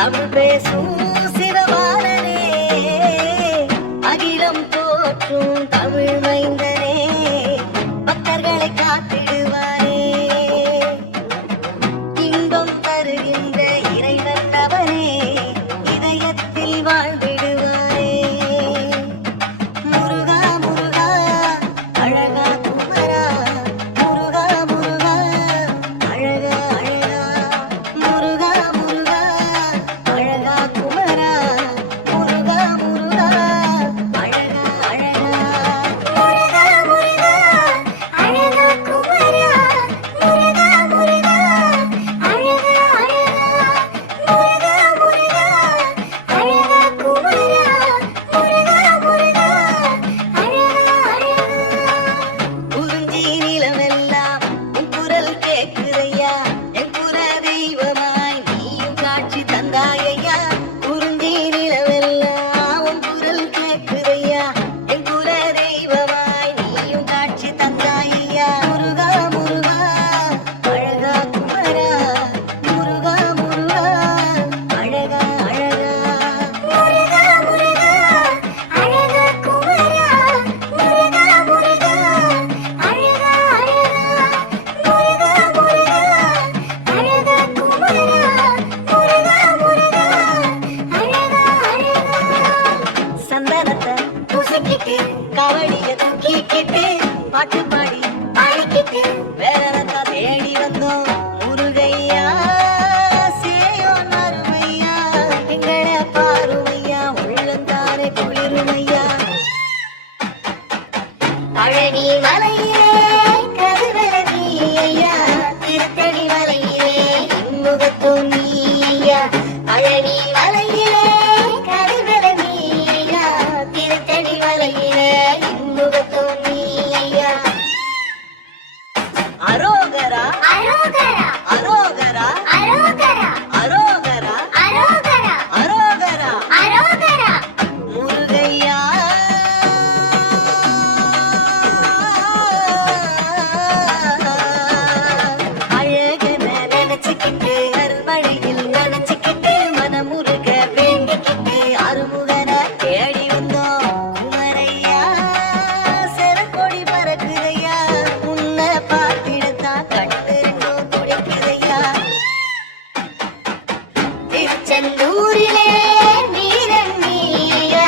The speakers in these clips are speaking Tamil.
தமிழ் பேசும் சிவபாலனே, அகிலம் போற்றும் தமிழ் மைந்தனே, பக்தர்களை காத்திடுவாரே, இன்பம் தருகின்ற இறைவன் அவனே, இதயத்தில் வாழ்ந்திடுவாரே. முருகா முருகா அழகா குமரா, முருகா முருகா அழகா அழகா, முருகா முருகா அழகா குமரா, முருகா முருகா அழகா அழகா, முருகா முருகா அழகா குமரா, முருகா முருகா அழகா அழகா, முருகா முருகா அழகா குமரா, முருகா முருகா அழகா அழகா. குறிஞ்சி நிலமெல்லாம் உன் குரல் கேட்குதையா, என் குல தெய்வமாய் நீயும் காட்சி தந்தாயையா. குறிஞ்சி நிலமெல்லாம் உன் குரல் கேட்குதையா, என் குல தெய்வமாய் நீயும் காட்சி தந்தாயையா. முருகா முருகா அழகா குமரா, முருகா முருகா அழகா அழகா, முருகா முருகா அழகா குமரா, முருகா முருகா அழகா அழகா, முருகா முருகா அழகா குமரா, முருகா முருகா அழகா அழகா. சந்தனத்தை பூசிக்கிட்டு காவடிய தூக்கிக்கிட்டு பாட்டு பாடி அழைக்கிட்டு வேறனத்தான் தேடி வந்தோம் முருகையா. சேயோன் அருமையா, எங்களை பாருமையா, உள்ளந்தானே குளிருமையா. பழனி மலையிலே கதிரவ நீயா, திருத்தணி மலையிலே இன்முகத்தோன் நீயா. பழனி மலையிலே கதிரவ நீயா, திருத்தணி மலையிலே இன்முகத்தோன் நீயா. அரோகரா அரோகரா அரோகரா அரோகரா அரோகரா அரோகரா அரோகரா அரோகரா முருகையா. அழகன நினைச்சுக்கிட்டு அருள்மழையில் நினைச்சுக்கிட்டு மனமுருக வேண்டிக்கிட்டு அருமுகன தேடி வந்தோம் குமரையா. செரக்கொடி பறக்குதையா, உன்னை பார்த்திடத்தான் கண்டு ரெண்டும் துடிக்குதையா. திருச்செந்தூரிலே வீரன் நீயா,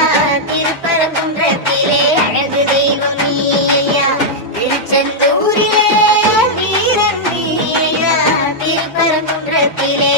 திருப்பரங்குன்றத்திலே அழகு தெய்வம் நீயா. திருச்செந்தூரிலே வீரன் நீயா, திருப்பரங்குன்றத்திலே